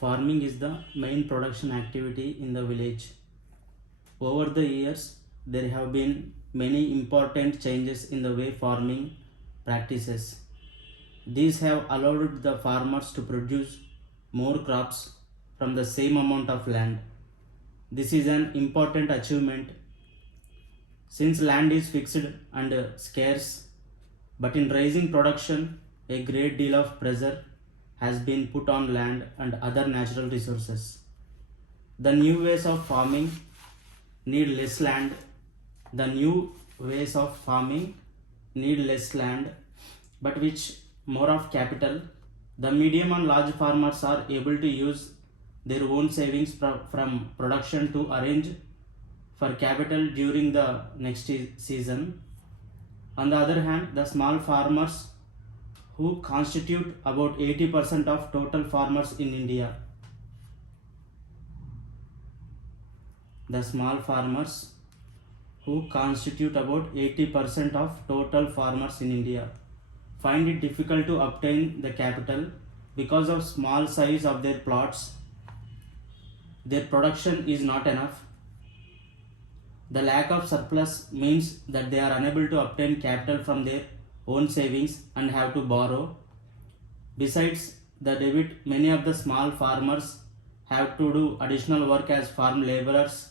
Farming is the main production activity in the village. Over the years, there have been many important changes in the way farming practices. These have allowed the farmers to produce more crops from the same amount of land. This is an important achievement since land is fixed and scarce, but in raising production, a great deal of pressure has been put on land and other natural resources. The new ways of farming need less land. The new ways of farming need less land, but which more of capital. The medium and large farmers are able to use their own savings from production to arrange for capital during the next season. On the other hand, the small farmers, who constitute about 80% of total farmers in India, the small farmers who constitute about 80% of total farmers in India find it difficult to obtain the capital because of small size of their plots. Their production is not enough. The lack of surplus means that they are unable to obtain capital from their own savings and have to borrow. Besides the debit, many of the small farmers have to do additional work as farm laborers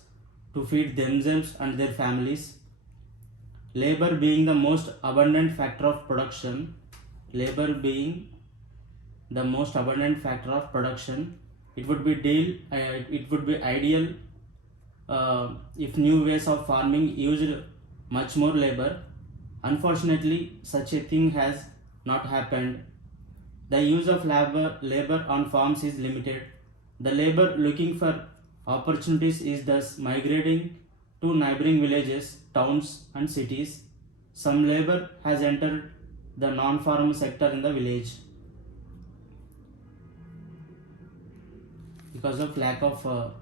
to feed themselves and their families. Labor being the most abundant factor of production, it would be ideal if new ways of farming used much more labor. Unfortunately, such a thing has not happened. The use of labor on farms is limited. The labor looking for opportunities is thus migrating to neighboring villages, towns, and cities. Some labor has entered the non-farm sector in the village because of lack of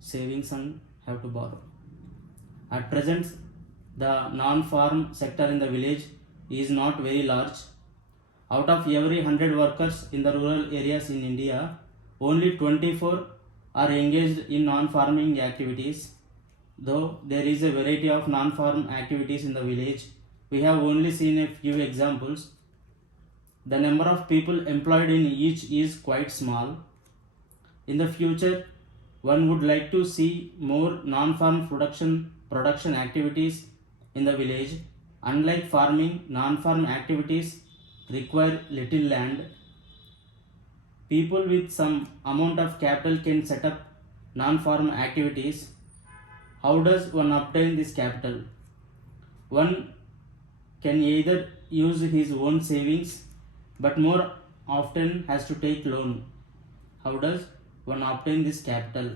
savings and have to borrow. At present, the non-farm sector in the village is not very large. Out of every 100 workers in the rural areas in India, only 24 are engaged in non-farming activities. Though there is a variety of non-farm activities in the village, we have only seen a few examples. The number of people employed in each is quite small. In the future, one would like to see more non-farm production activities in the village. Unlike farming, non-farm activities require little land. People with some amount of capital can set up non-farm activities. How does one obtain this capital? One can either use his own savings, but more often has to take loan. How does one obtain this capital?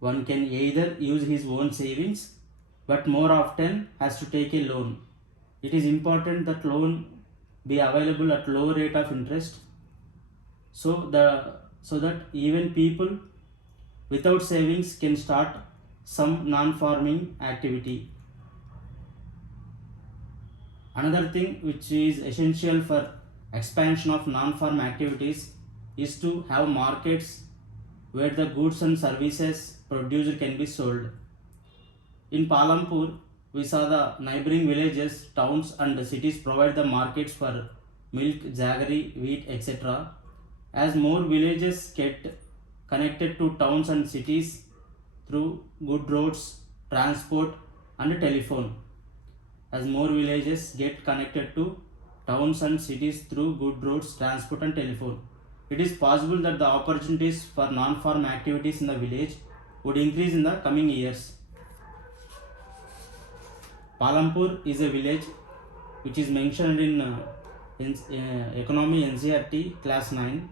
One can either use his own savings, but more often has to take a loan. It is important that loan be available at low rate of interest, so that even people without savings can start some non-farming activity. Another thing which is essential for expansion of non-farm activities is to have markets where the goods and services produced can be sold. In Palampur, we saw the neighboring villages, towns and cities provide the markets for milk, jaggery, wheat, etc. As more villages get connected to towns and cities through good roads, transport and telephone. As more villages get connected to towns and cities through good roads, transport and telephone, it is possible that the opportunities for non-farm activities in the village would increase in the coming years. Palampur is a village which is mentioned in Economy NCERT class 9.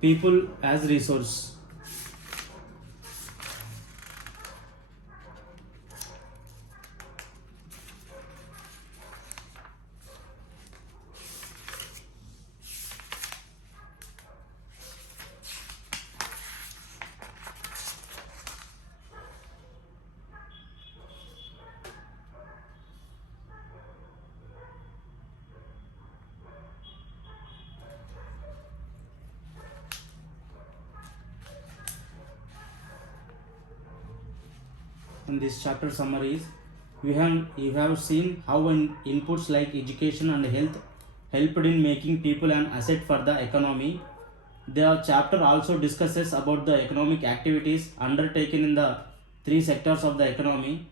People as resource. in this chapter summaries, you have seen how inputs like education and health helped in making people an asset for the economy. The chapter also discusses about the economic activities undertaken in the three sectors of the economy.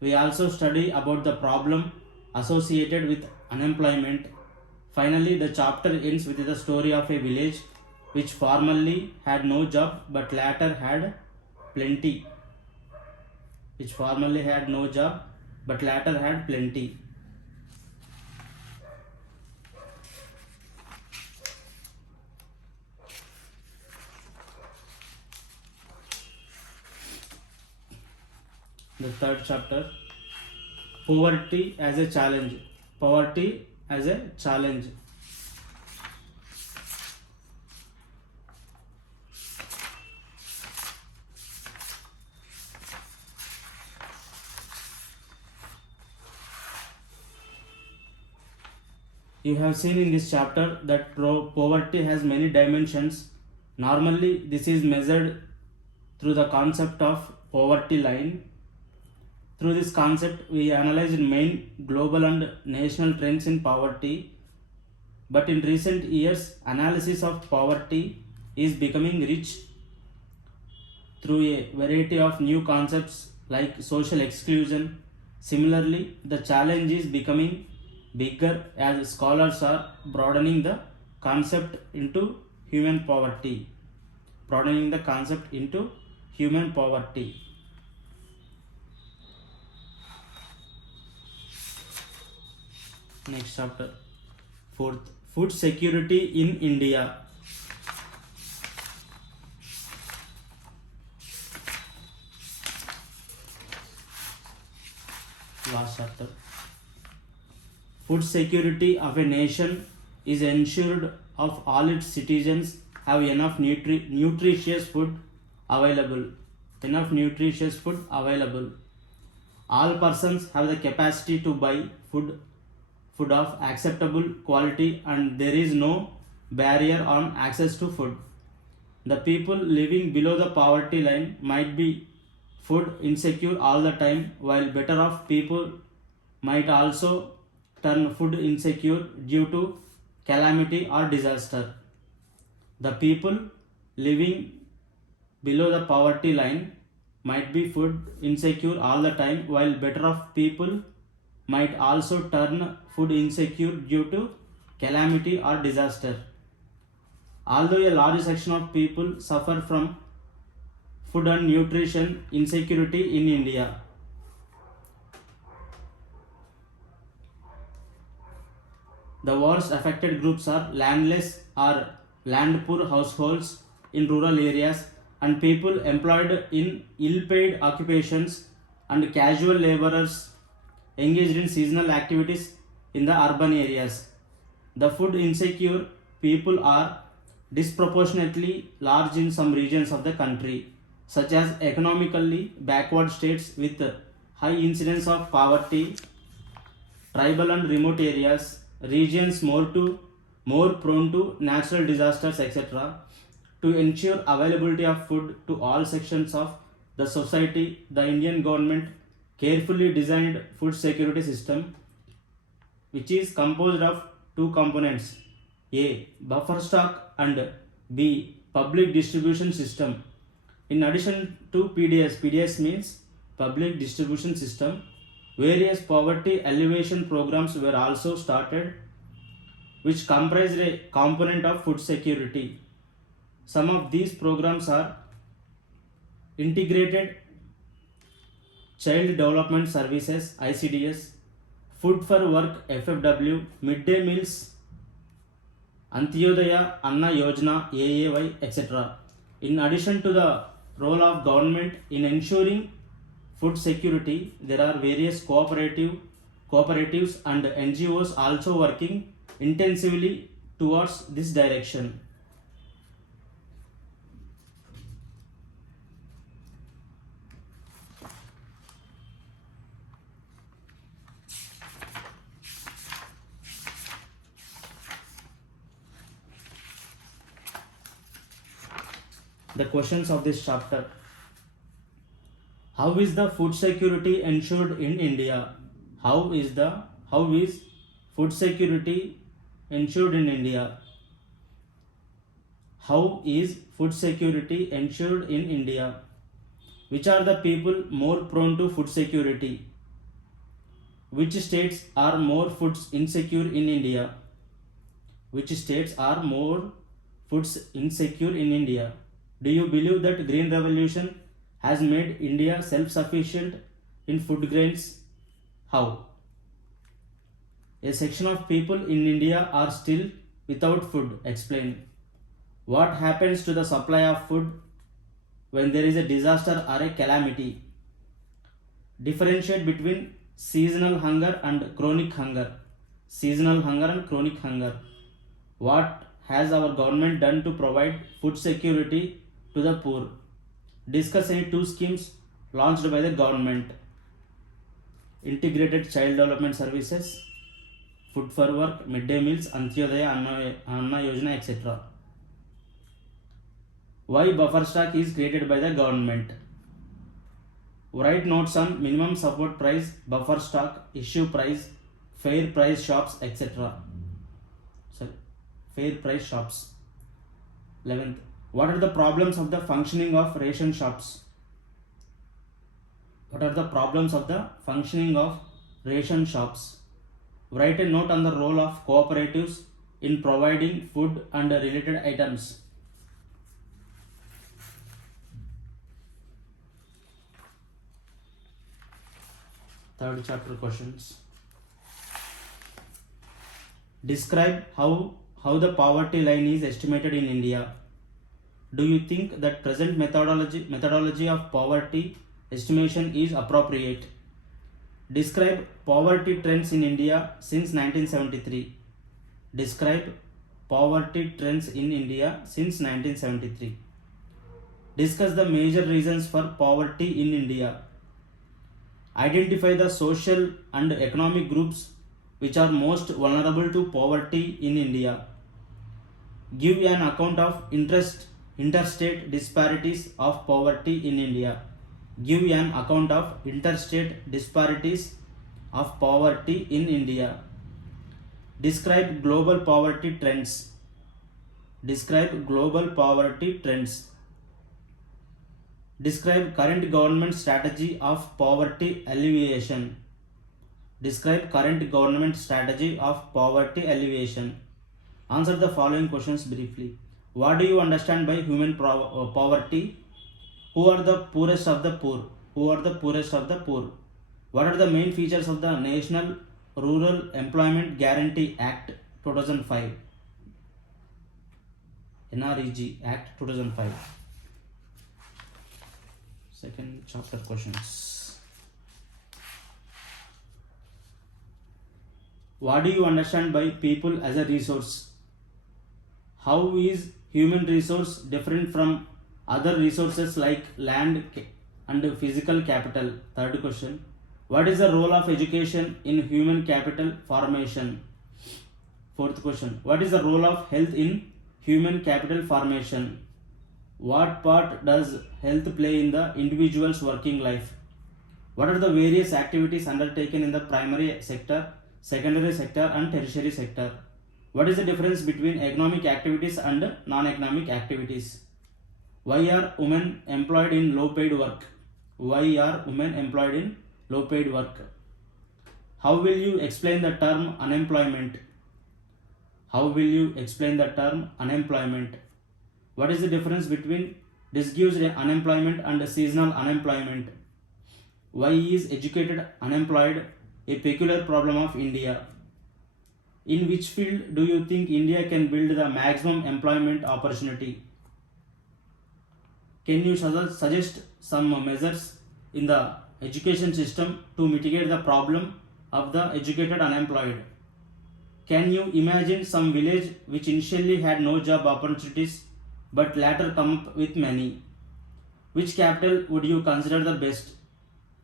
We also study about the problem associated with unemployment. Finally, the chapter ends with the story of a village which formerly had no job but later had plenty. Which formerly had no job but later had plenty. The third chapter, poverty as a challenge. Poverty as a challenge. You have seen in this chapter that poverty has many dimensions. Normally, this is measured through the concept of poverty line. Through this concept, we analyzed main global and national trends in poverty. But in recent years, analysis of poverty is becoming rich through a variety of new concepts like social exclusion. Similarly, the challenge is becoming bigger as scholars are broadening the concept into human poverty. Broadening the concept into human poverty. Next chapter. Fourth, food security in India. Last chapter. Food security of a nation is ensured of all its citizens have enough nutritious food available. Enough nutritious food available. All persons have the capacity to buy food of acceptable quality and there is no barrier on access to food. The people living below the poverty line might be food insecure all the time, while better off people might also turn food insecure due to calamity or disaster. The people living below the poverty line might be food insecure all the time, while better off people might also turn food insecure due to calamity or disaster. Although a large section of people suffer from food and nutrition insecurity in India, the worst affected groups are landless or land poor households in rural areas and people employed in ill-paid occupations and casual laborers engaged in seasonal activities in the urban areas. The food insecure people are disproportionately large in some regions of the country, such as economically backward states with high incidence of poverty, tribal and remote areas, regions more prone to natural disasters, etc. To ensure availability of food to all sections of the society, the Indian government carefully designed food security system which is composed of two components: A. Buffer stock and B. Public distribution system. In addition to PDS means public distribution system, various poverty alleviation programs were also started which comprised a component of food security. Some of these programs are Integrated Child Development Services ICDS, Food for Work FFW, Midday Meals, Antyodaya Anna Yojana AAY, etc. In addition to the role of government in ensuring food security, there are various cooperatives and NGOs also working intensively towards this direction. The questions of this chapter: How is the food security ensured in India? How is food security ensured in India? How is food security ensured in India? Which are the people more prone to food security? Which states are more food insecure in India? Which states are more food insecure in India? Do you believe that Green Revolution has made India self-sufficient in food grains? How? A section of people in India are still without food. Explain. What happens to the supply of food when there is a disaster or a calamity? Differentiate between seasonal hunger and chronic hunger. Seasonal hunger and chronic hunger. What has our government done to provide food security to the poor? Discuss any two schemes launched by the government. Integrated Child Development Services, Food for Work, Midday Meals, Antyodaya, Anna Yojana, etc. Why buffer stock is created by the government? Write notes on minimum support price, buffer stock, issue price, fair price shops, etc. Fair price shops. 11th. What are the problems of the functioning of ration shops? What are the problems of the functioning of ration shops? Write a note on the role of cooperatives in providing food and related items. Third chapter questions. Describe how the poverty line is estimated in India. Do you think that present methodology of poverty estimation is appropriate? Describe poverty trends in India since 1973. Describe poverty trends in India since 1973. Discuss the major reasons for poverty in India. Identify the social and economic groups which are most vulnerable to poverty in India. Give an account of interstate disparities of poverty in India. Give an account of interstate disparities of poverty in India. Describe global poverty trends. Describe global poverty trends. Describe current government strategy of poverty alleviation. Describe current government strategy of poverty alleviation. Answer the following questions briefly. What do you understand by human poverty? Who are the poorest of the poor? Who are the poorest of the poor? What are the main features of the National Rural Employment Guarantee Act 2005? NREG Act 2005. Second chapter questions. What do you understand by people as a resource? How is human resource different from other resources like land and physical capital? Third question. What is the role of education in human capital formation? Fourth question. What is the role of health in human capital formation? What part does health play in the individual's working life? What are the various activities undertaken in the primary sector, secondary sector and tertiary sector? What is the difference between economic activities and non-economic activities? Why are women employed in low-paid work? Why are women employed in low-paid work? How will you explain the term unemployment? How will you explain the term unemployment? What is the difference between disguised unemployment and seasonal unemployment? Why is educated unemployed a peculiar problem of India? In which field do you think India can build the maximum employment opportunity? Can you suggest some measures in the education system to mitigate the problem of the educated unemployed? Can you imagine some village which initially had no job opportunities but later come up with many? Which capital would you consider the best?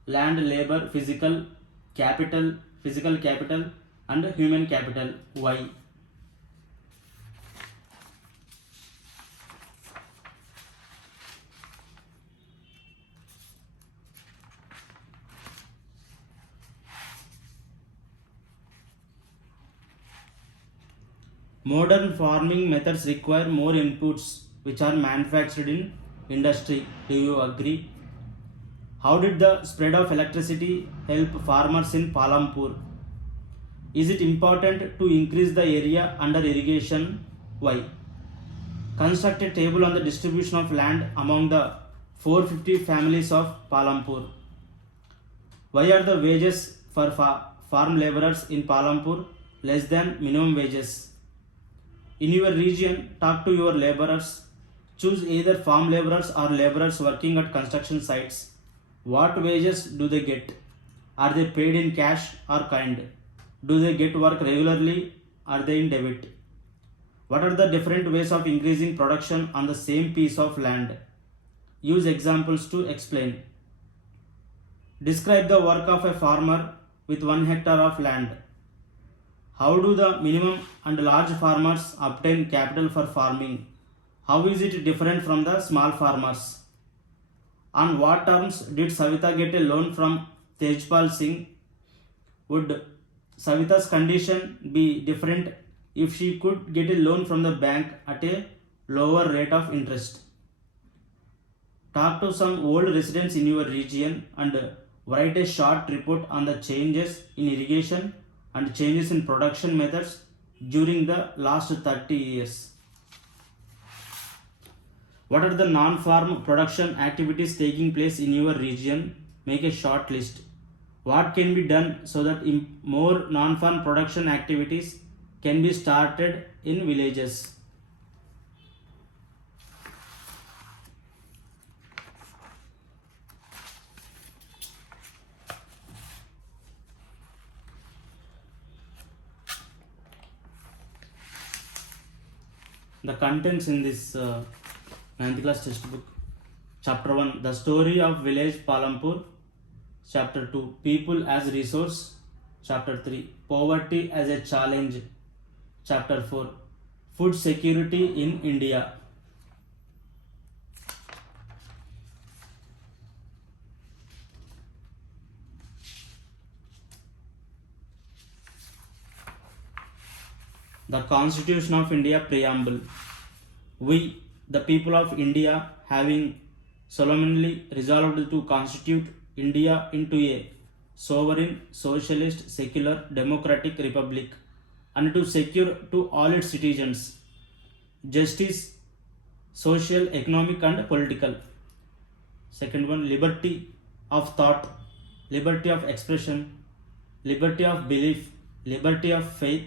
Land, labor, physical capital, and human capital. Why? Modern farming methods require more inputs which are manufactured in industry. Do you agree? How did the spread of electricity help farmers in Palampur? Is it important to increase the area under irrigation? Why? Construct a table on the distribution of land among the 450 families of Palampur. Why are the wages for farm laborers in Palampur less than minimum wages? In your region, talk to your laborers. Choose either farm laborers or laborers working at construction sites. What wages do they get? Are they paid in cash or kind? Do they get work regularly? Are they in debit? What are the different ways of increasing production on the same piece of land? Use examples to explain. Describe the work of a farmer with 1 hectare of land. How do the minimum and large farmers obtain capital for farming? How is it different from the small farmers? On what terms did Savita get a loan from Tejpal Singh? Would Savita's condition be different if she could get a loan from the bank at a lower rate of interest? Talk to some old residents in your region and write a short report on the changes in irrigation and changes in production methods during the last 30 years. What are the non-farm production activities taking place in your region? Make a short list. What can be done so that more non-farm production activities can be started in villages? The contents in this 9th class textbook. Chapter 1, The Story of Village Palampur. Chapter 2, People as Resource. Chapter 3, Poverty as a Challenge. Chapter 4, Food Security in India. The Constitution of India Preamble. We, the people of India, having solemnly resolved to constitute India into a sovereign, socialist, secular, democratic republic, and to secure to all its citizens justice, social, economic, and political. Second one, liberty of thought, liberty of expression, liberty of belief, liberty of faith,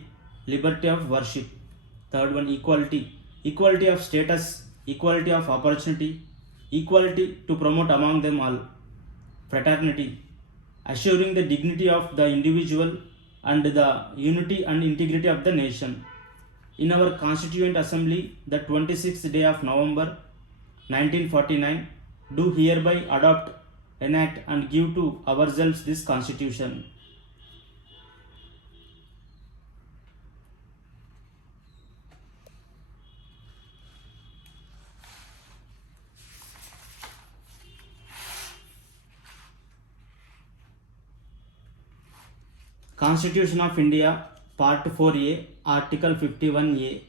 liberty of worship. Third one, equality, equality of status, equality of opportunity, equality to promote among them all. Fraternity, assuring the dignity of the individual and the unity and integrity of the nation. In our Constituent Assembly, the 26th day of November 1949, do hereby adopt, enact, and give to ourselves this Constitution. Constitution of India, Part 4A, Article 51A.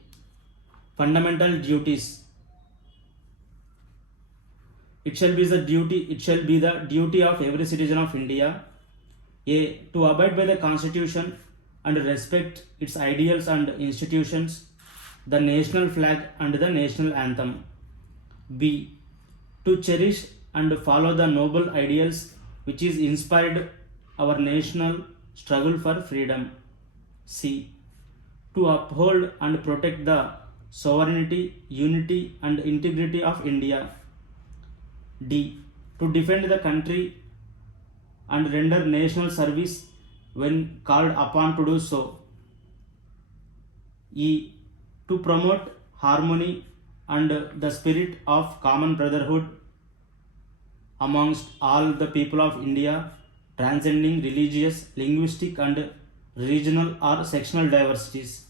Fundamental duties. It shall be the duty of every citizen of India A. To abide by the Constitution and respect its ideals and institutions, the national flag and the national anthem. B. To cherish and follow the noble ideals which is inspired our national struggle for freedom. C. To uphold and protect the sovereignty, unity, and integrity of India. D. To defend the country and render national service when called upon to do so. E. To promote harmony and the spirit of common brotherhood amongst all the people of India, transcending religious, linguistic, and regional or sectional diversities.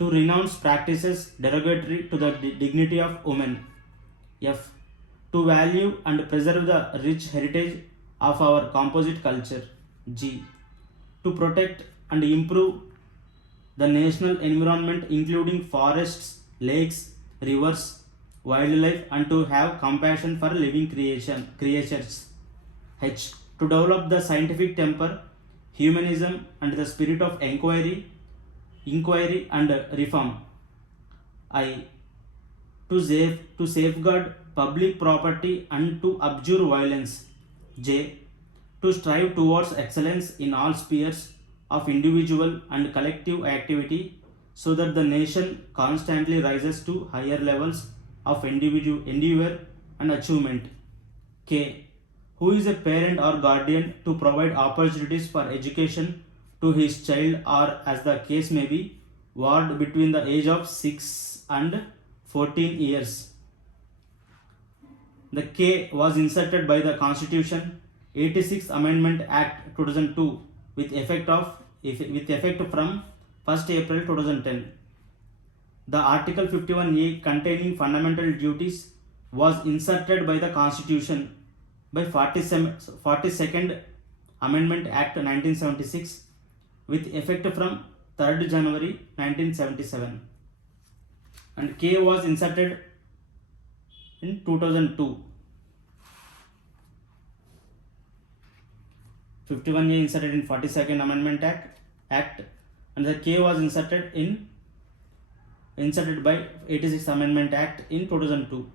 To renounce practices derogatory to the dignity of women. F. To value and preserve the rich heritage of our composite culture. G. To protect and improve the national environment including forests, lakes, rivers, wildlife, and to have compassion for living creatures. H. To develop the scientific temper, humanism, and the spirit of inquiry and reform. I. To safeguard public property and to abjure violence. J. To strive towards excellence in all spheres of individual and collective activity so that the nation constantly rises to higher levels of endeavor and achievement. K. Who is a parent or guardian to provide opportunities for education to his child or, as the case may be, ward between the age of 6 and 14 years. The K was inserted by the Constitution 86th Amendment Act 2002 with effect from 1st April 2010. The Article 51A containing fundamental duties was inserted by the Constitution by 42nd Amendment Act 1976 with effect from 3rd January 1977, and K was inserted in 2002. 51A inserted in 42nd Amendment Act, and the K was inserted by 86th Amendment Act in 2002.